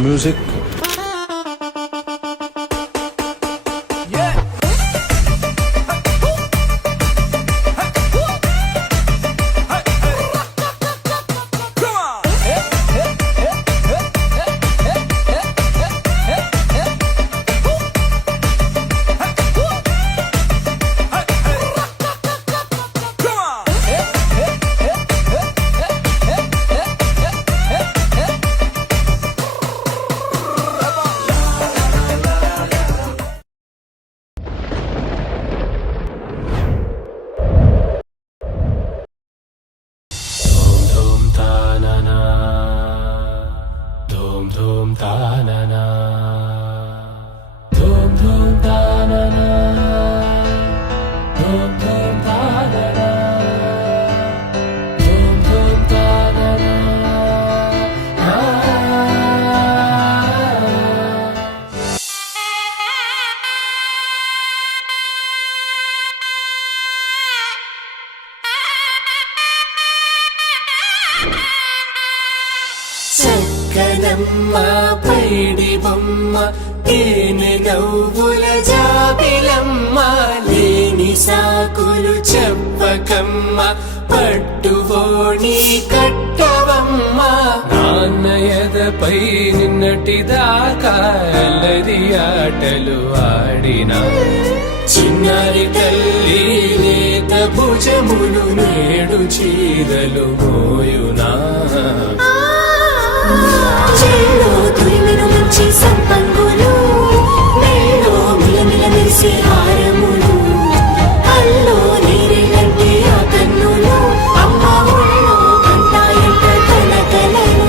music. Dhum ta na na, dhum ta na na, dhum ta na na, dhum ta na na. చక్కనమ్మ పైడి బొమ్మ తేనె నవ్వుల జాబిలమ్మ లేని సాకులు చెప్పకమ్మ పట్టువోణి కట్టవమ్మ నాన్నయదపై నిన్నటిదాకా అల్లరి ఆటలు ఆడినా చిన్నారి తల్లి లేత భుజములు నేడు చీరలు మోయునా చెల్లో తురిమిన మంచి సంపంగులు మెల్లో మిలమిల మెరిసే హారములు అల్లో నీరెళ్ళంటే ఆ కన్నులు అమ్మ ఒళ్ళో కంటాయంట తన కలలు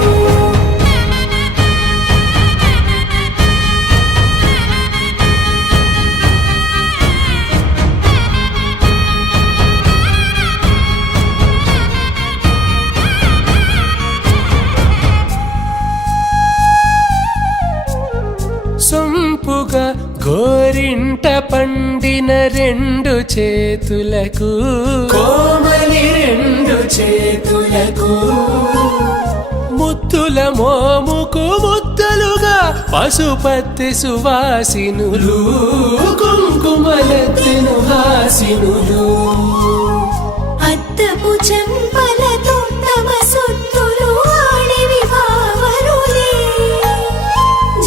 సొంపుగా గోరింట పండిన రెండు చేతులకు కోమలి రెండు చేతులకు ముత్తుల మోముకు ముద్దలుగా పసుపత్తి సువాసినులు కుంకుమలెత్తిను హాసినులు అద్దపు చెంపలతో తమ సొత్తులు ఆడివి బావరులే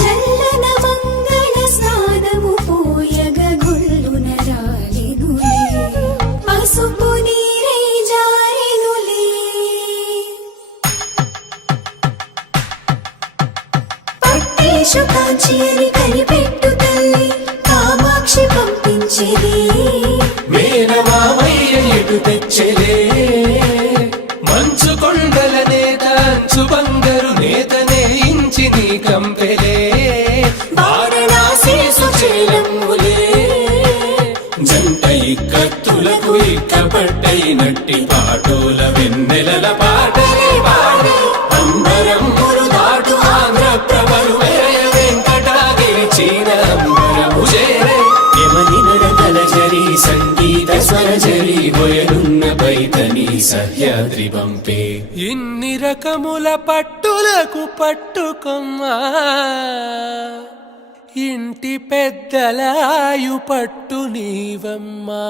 జల్లన మంగళ స్నానము పోయగ గొల్లున రాలినులే పసుపు నీరై జారినులే పట్టేశు కాంచి అని కనిపెట్టు తల్లి కామాక్షి పంపించేది మేనమామయ్య ఎటు తెచ్చలే మంచు కొండల నేత అంచు బంగారు నేతనే ఇంచి నీ కంపెలే వారణాసి సుచేలమ్ములే జంట ఇక్కత్తులకు ఇక్కపట్టైనట్టి పాటోల వెన్నెలల పాటలే పాడే అంబరమ్ములు దాటు ఆంధ్ర ప్రభలు వేయ వెంకటాగిరి చీన అంబరము చేరే యమని నడకల జరి సంగీత స్వరజరి బొయలున్న పైతని సహ్యాద్రి పంపే ఇన్ని రకముల పట్టులకు పట్టుకొమ్మా ఇంటి పెద్దలాయు పట్టు నీవమ్మా.